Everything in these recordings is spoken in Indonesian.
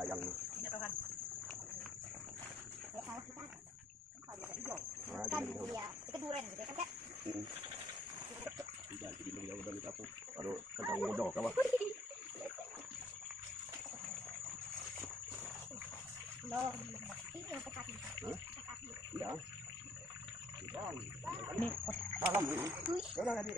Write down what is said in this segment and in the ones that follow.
sayang. Kan dia itu duren gitu kan, Kak. Jadi beliau udah minta tuh. Aduh, kentang bodoh kawan. Loh, ini yang kaki. Iya. Ini malam ini. Udah tadi.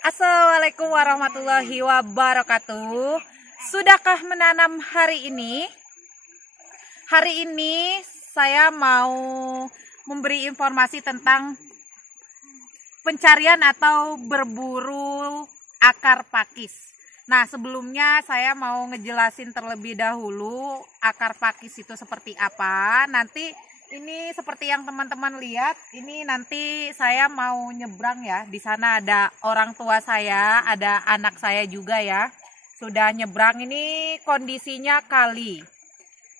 Assalamualaikum warahmatullahi wabarakatuh. Sudahkah menanam hari ini? Hari ini saya mau memberi informasi tentang pencarian atau berburu akar pakis. Nah, sebelumnya saya mau ngejelasin terlebih dahulu akar pakis itu seperti apa. Nanti ini seperti yang teman-teman lihat, ini nanti saya mau nyebrang ya. Di sana ada orang tua saya, ada anak saya juga ya. Sudah nyebrang, ini kondisinya kali.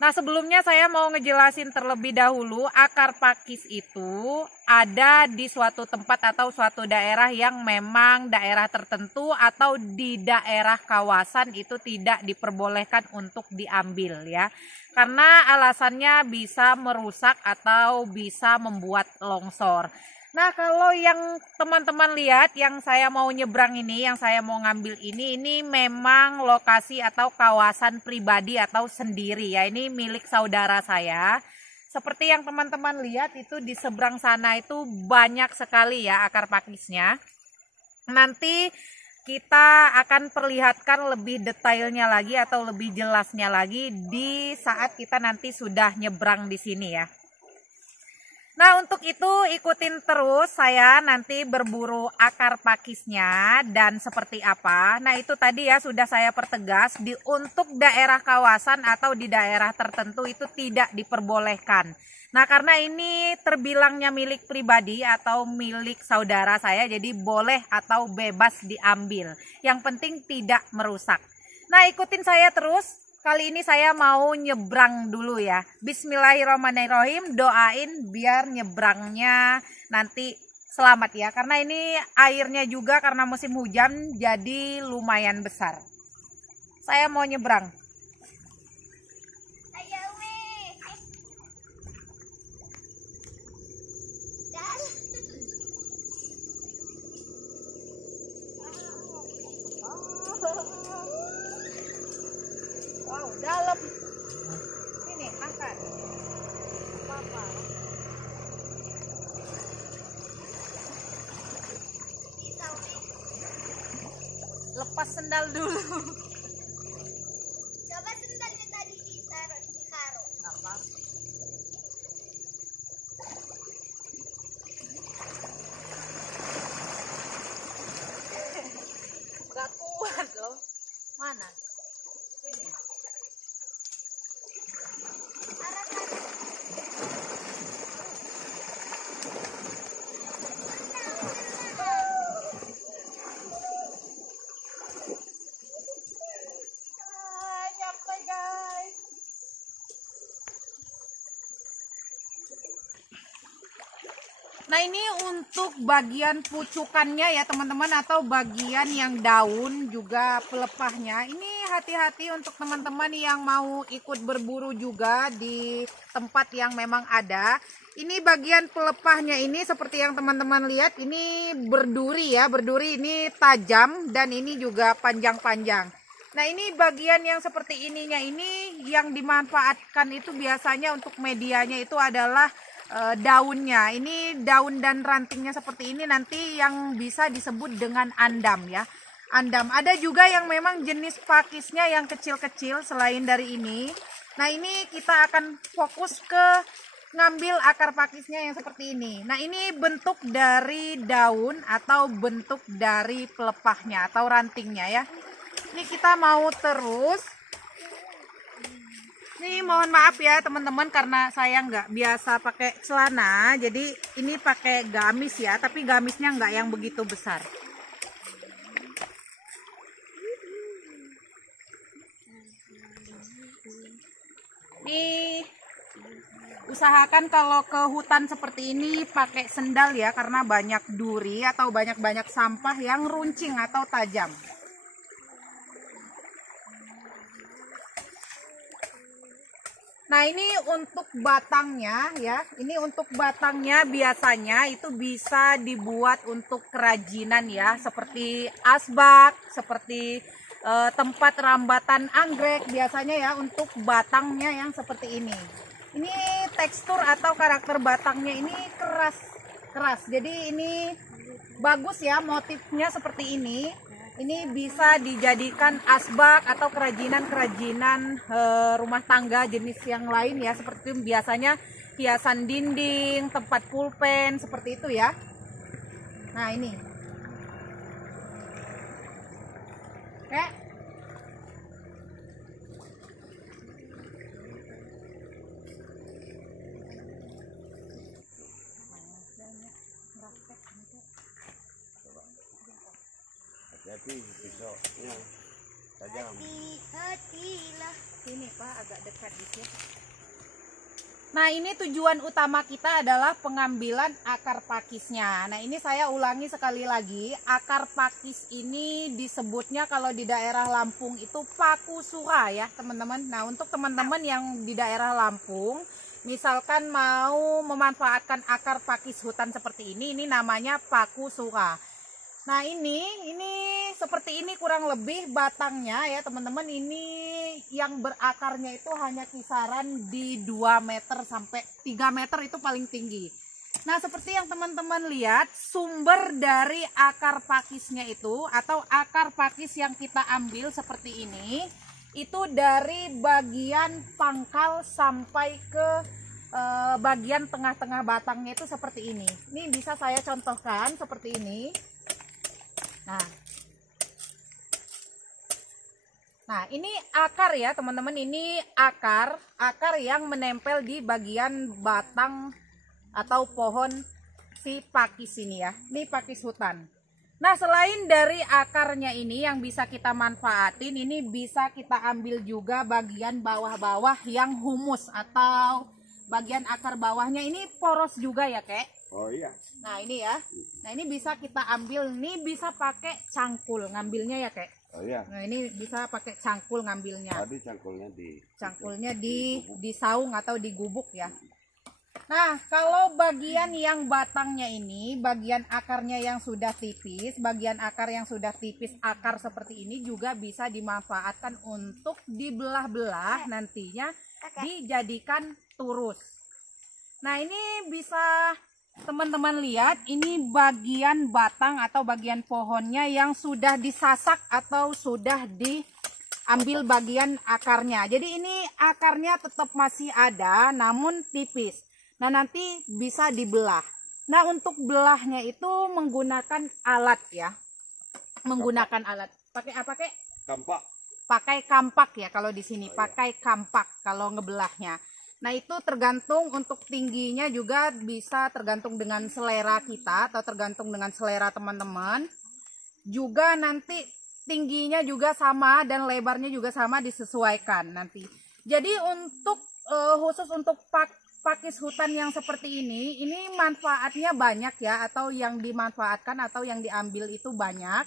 Nah, sebelumnya saya mau ngejelasin terlebih dahulu, akar pakis itu ada di suatu tempat atau suatu daerah yang memang daerah tertentu atau di daerah kawasan itu tidak diperbolehkan untuk diambil ya. Karena alasannya bisa merusak atau bisa membuat longsor. Nah, kalau yang teman-teman lihat yang saya mau nyebrang ini, yang saya mau ngambil ini memang lokasi atau kawasan pribadi atau sendiri ya. Ini milik saudara saya. Seperti yang teman-teman lihat itu di seberang sana itu banyak sekali ya akar pakisnya. Nanti kita akan perlihatkan lebih detailnya lagi atau lebih jelasnya lagi di saat kita nanti sudah nyebrang di sini ya. Nah, untuk itu ikutin terus saya nanti berburu akar pakisnya dan seperti apa. Nah, itu tadi ya sudah saya pertegas untuk daerah kawasan atau di daerah tertentu itu tidak diperbolehkan. Nah, karena ini terbilangnya milik pribadi atau milik saudara saya, jadi boleh atau bebas diambil. Yang penting tidak merusak. Nah, ikutin saya terus. Kali ini saya mau nyebrang dulu ya. Bismillahirrahmanirrahim. Doain biar nyebrangnya nanti selamat ya. Karena ini airnya juga karena musim hujan jadi lumayan besar. Saya mau nyebrang. Wow, dalam. Ini angkat. Apa-apa. Lepas sendal dulu. Coba sendalnya tadi ditaruh. Apa? Gak kuat loh. Mana? Ini. Nyampe guys. Nah, ini untuk bagian pucukannya ya teman-teman, atau bagian yang daun juga pelepahnya. Ini hati-hati untuk teman-teman yang mau ikut berburu juga di tempat yang memang ada. Ini bagian pelepahnya ini seperti yang teman-teman lihat, ini berduri ya, berduri ini tajam dan ini juga panjang-panjang. Nah, ini bagian yang seperti ininya ini yang dimanfaatkan itu biasanya untuk medianya itu adalah daunnya. Ini daun dan rantingnya seperti ini nanti yang bisa disebut dengan andam ya. Andam. Ada juga yang memang jenis pakisnya yang kecil-kecil selain dari ini. Nah, ini kita akan fokus ke ngambil akar pakisnya yang seperti ini. Nah, ini bentuk dari daun atau bentuk dari pelepahnya atau rantingnya ya. Ini kita mau terus Nih mohon maaf ya teman-teman karena saya nggak biasa pakai celana, jadi ini pakai gamis ya, tapi gamisnya nggak yang begitu besar. Nih usahakan kalau ke hutan seperti ini pakai sendal ya, karena banyak duri atau banyak sampah yang runcing atau tajam. Nah ini untuk batangnya ya, ini untuk batangnya biasanya itu bisa dibuat untuk kerajinan ya, seperti asbak, seperti tempat rambatan anggrek biasanya ya, untuk batangnya yang seperti ini. Ini tekstur atau karakter batangnya ini keras, jadi ini bagus ya, motifnya seperti ini. Ini bisa dijadikan asbak atau kerajinan rumah tangga jenis yang lain ya, seperti biasanya hiasan dinding, tempat pulpen, seperti itu ya. Nah ini. Oke. Jadi pisaunya tajam. Hati-hatilah. Sini Pak, agak dekat dikit. Nah ini tujuan utama kita adalah pengambilan akar pakisnya. Nah ini saya ulangi sekali lagi, akar pakis ini disebutnya kalau di daerah Lampung itu paku sura ya teman-teman. Nah untuk teman-teman yang di daerah Lampung, misalkan mau memanfaatkan akar pakis hutan seperti ini namanya paku sura. Nah ini seperti ini kurang lebih batangnya ya teman-teman. Ini yang berakarnya itu hanya kisaran di 2 meter sampai 3 meter itu paling tinggi. Nah seperti yang teman-teman lihat, sumber dari akar pakisnya itu atau akar pakis yang kita ambil seperti ini, itu dari bagian pangkal sampai ke bagian tengah-tengah batangnya itu seperti ini. Ini bisa saya contohkan seperti ini. Nah ini akar ya teman-teman, ini akar yang menempel di bagian batang atau pohon si pakis ini ya. Ini pakis hutan. Nah selain dari akarnya ini yang bisa kita manfaatin, ini bisa kita ambil juga bagian bawah-bawah yang humus atau bagian akar bawahnya ini poros juga ya kek. Oh iya. Nah ini ya, nah ini bisa kita ambil, ini bisa pakai cangkul ngambilnya ya kek. Oh iya. Nah ini bisa pakai cangkul ngambilnya. Tadi cangkulnya di saung atau di gubuk ya. Nah kalau bagian yang batangnya ini, bagian akarnya yang sudah tipis, bagian akar yang sudah tipis, akar seperti ini juga bisa dimanfaatkan untuk dibelah-belah nantinya dijadikan turus. Nah ini bisa teman-teman lihat, ini bagian batang atau bagian pohonnya yang sudah disasak atau sudah diambil bagian akarnya. Jadi ini akarnya tetap masih ada namun tipis. Nah nanti bisa dibelah. Nah untuk belahnya itu menggunakan alat ya. Menggunakan alat. Pakai apa kek? kampak. Pakai kampak ya kalau di sini. Pakai kampak kalau ngebelahnya. Nah itu tergantung untuk tingginya juga bisa tergantung dengan selera kita atau tergantung dengan selera teman-teman. Juga nanti tingginya juga sama dan lebarnya juga sama, disesuaikan nanti. Jadi untuk khusus untuk pakis hutan yang seperti ini manfaatnya banyak ya, atau yang dimanfaatkan atau yang diambil itu banyak.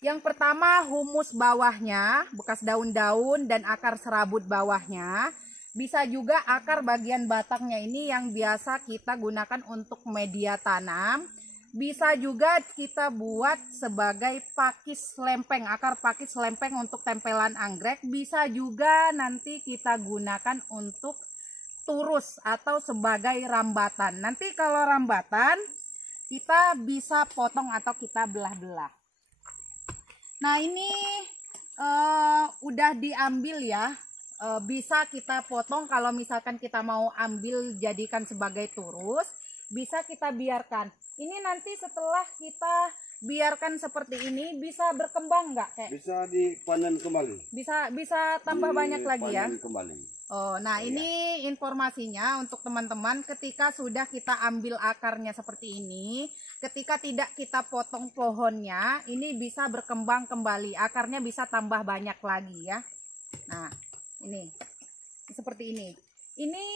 Yang pertama humus bawahnya, bekas daun-daun dan akar serabut bawahnya. Bisa juga akar bagian batangnya ini yang biasa kita gunakan untuk media tanam. Bisa juga kita buat sebagai pakis lempeng, akar pakis lempeng untuk tempelan anggrek. Bisa juga nanti kita gunakan untuk turus atau sebagai rambatan. Nanti kalau rambatan kita bisa potong atau kita belah-belah. Nah ini udah diambil ya. Bisa kita potong kalau misalkan kita mau ambil jadikan sebagai turus, bisa kita biarkan. Ini nanti setelah kita biarkan seperti ini bisa berkembang nggak kek? Bisa dipanen kembali. Bisa tambah banyak lagi ya. Kembali. Oh, nah ini informasinya untuk teman-teman ketika sudah kita ambil akarnya seperti ini, ketika tidak kita potong pohonnya, ini bisa berkembang kembali, akarnya bisa tambah banyak lagi ya. Nah, ini seperti ini. Ini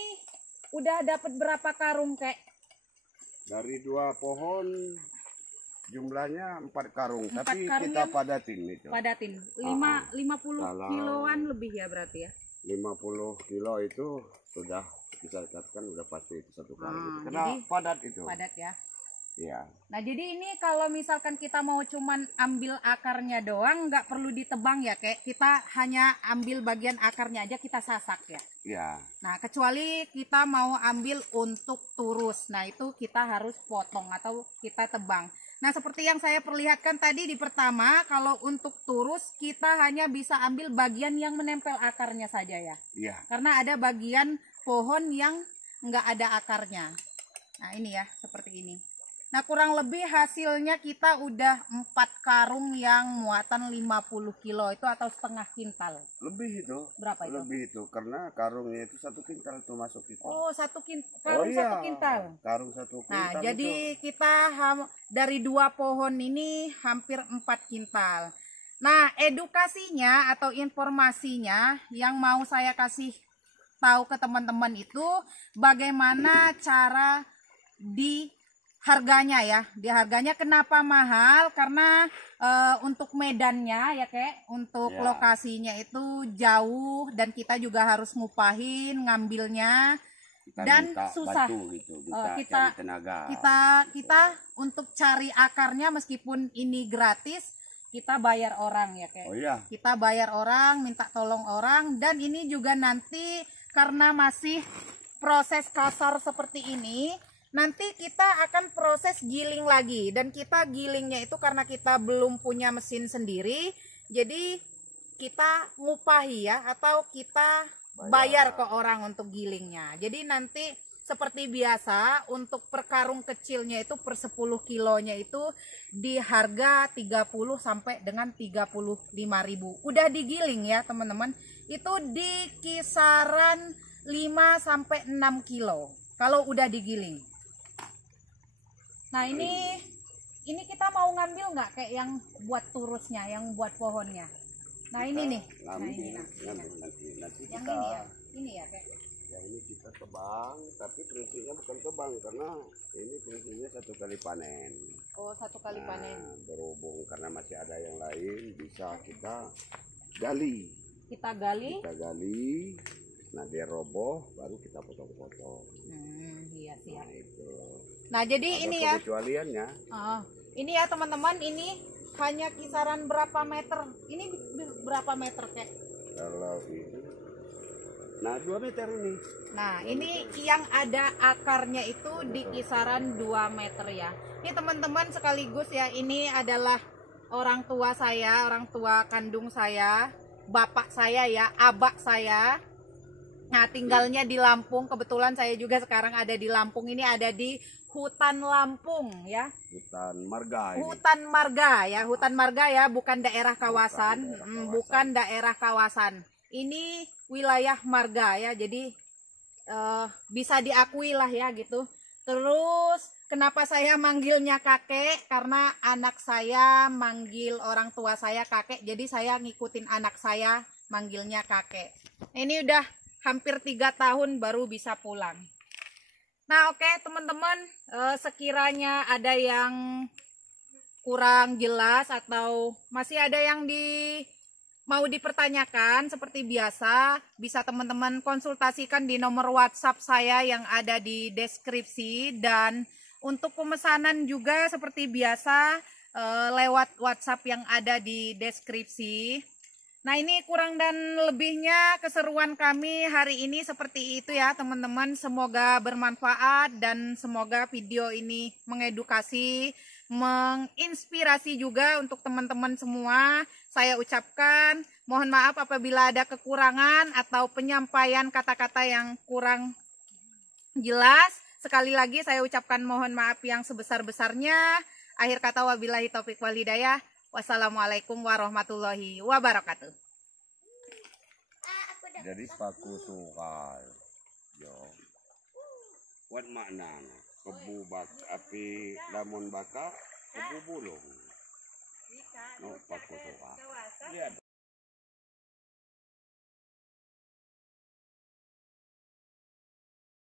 udah dapat berapa karung, Kek? Dari 2 pohon jumlahnya 4 karung, 4 tapi karung kita yang padatin itu. Padatin 50 Kalau- kiloan lebih ya berarti ya. 50 kilo itu sudah bisa dikatakan udah pasti itu 1 karung. Ah, Karena jadi padat itu. Padat ya. Iya. Nah, jadi ini kalau misalkan kita mau cuman ambil akarnya doang, nggak perlu ditebang ya, kayak kita hanya ambil bagian akarnya aja kita sasak ya. Iya. Nah, kecuali kita mau ambil untuk turus, nah itu kita harus potong atau kita tebang. Nah, seperti yang saya perlihatkan tadi di pertama, kalau untuk turus kita hanya bisa ambil bagian yang menempel akarnya saja ya. Iya. Karena ada bagian pohon yang nggak ada akarnya. Nah, ini ya, seperti ini. Nah, kurang lebih hasilnya kita udah 4 karung yang muatan 50 kilo itu atau setengah kintal. Lebih itu. Berapa itu? Lebih itu karena karungnya itu 1 kintal tuh masuk itu. Oh, karung 1 kintal. Karung 1 kintal. Nah, itu. jadi kita dari 2 pohon ini hampir 4 kintal. Nah, edukasinya atau informasinya yang mau saya kasih tahu ke teman-teman itu bagaimana cara harganya ya. Di harganya kenapa mahal? Karena untuk medannya ya kayak untuk Ya. lokasinya itu jauh dan kita juga harus ngupahin ngambilnya. Kita dan minta susah. bantu gitu, Kita- cari tenaga. Kita untuk cari akarnya meskipun ini gratis, kita bayar orang ya kayak. Oh iya. Kita bayar orang, minta tolong orang, dan ini juga nanti karena masih proses kasar seperti ini, nanti kita akan proses giling lagi, dan kita gilingnya itu karena kita belum punya mesin sendiri, jadi kita ngupahi ya, atau kita bayar ke orang untuk gilingnya. Jadi nanti seperti biasa untuk per karung kecilnya itu per 10 kilonya itu di harga 30 sampai dengan 35.000. Udah digiling ya teman-teman. Itu di kisaran 5 sampai 6 kilo kalau udah digiling. Nah, ini kita mau ngambil nggak kayak yang buat turusnya, yang buat pohonnya. Nah, ini nih. Nah, ini Nanti yang kita, ini ya. Ini ya kayak. ya ini kita tebang, tapi prinsipnya bukan tebang karena ini prinsipnya 1 kali panen. Oh, 1 kali panen. Berhubung karena masih ada yang lain, bisa kita gali. Kita gali. Nah dia roboh, baru kita potong-potong. Iya siap. Nah itu. Nah, jadi Ada ini ya. pengecualiannya. Ini ya teman-teman, ini hanya kisaran berapa meter? Ini berapa meter kayak? Kalau ini, nah 2 meter ini. Nah, ini yang ada akarnya itu di kisaran 2 meter ya. Ini teman-teman sekaligus ya, ini adalah orang tua saya, orang tua kandung saya, bapak saya ya, abak saya. Nah, tinggalnya di Lampung. Kebetulan saya juga sekarang ada di Lampung. Ini ada di hutan Lampung ya. Hutan marga ini. Hutan marga ya, hutan marga ya, bukan daerah kawasan, Bukan daerah kawasan. bukan daerah kawasan. Ini wilayah marga ya, jadi bisa diakui lah ya gitu. Terus kenapa saya manggilnya kakek? Karena anak saya manggil orang tua saya kakek, jadi saya ngikutin anak saya manggilnya kakek. Ini udah hampir 3 tahun baru bisa pulang. Nah, oke teman-teman, sekiranya ada yang kurang jelas atau masih ada yang mau dipertanyakan, seperti biasa bisa teman-teman konsultasikan di nomor WhatsApp saya yang ada di deskripsi, dan untuk pemesanan juga seperti biasa lewat WhatsApp yang ada di deskripsi. Nah, ini kurang dan lebihnya keseruan kami hari ini seperti itu ya teman-teman. Semoga bermanfaat dan semoga video ini mengedukasi, menginspirasi juga untuk teman-teman semua. Saya ucapkan mohon maaf apabila ada kekurangan atau penyampaian kata-kata yang kurang jelas. Sekali lagi saya ucapkan mohon maaf yang sebesar-besarnya. Akhir kata wabillahi taufik wal hidayah. Wassalamualaikum warahmatullahi wabarakatuh. Aku Jadi paku sukal. Yo. What makna? Kebu bak api lamun baka kebu bulung. No paku sukal.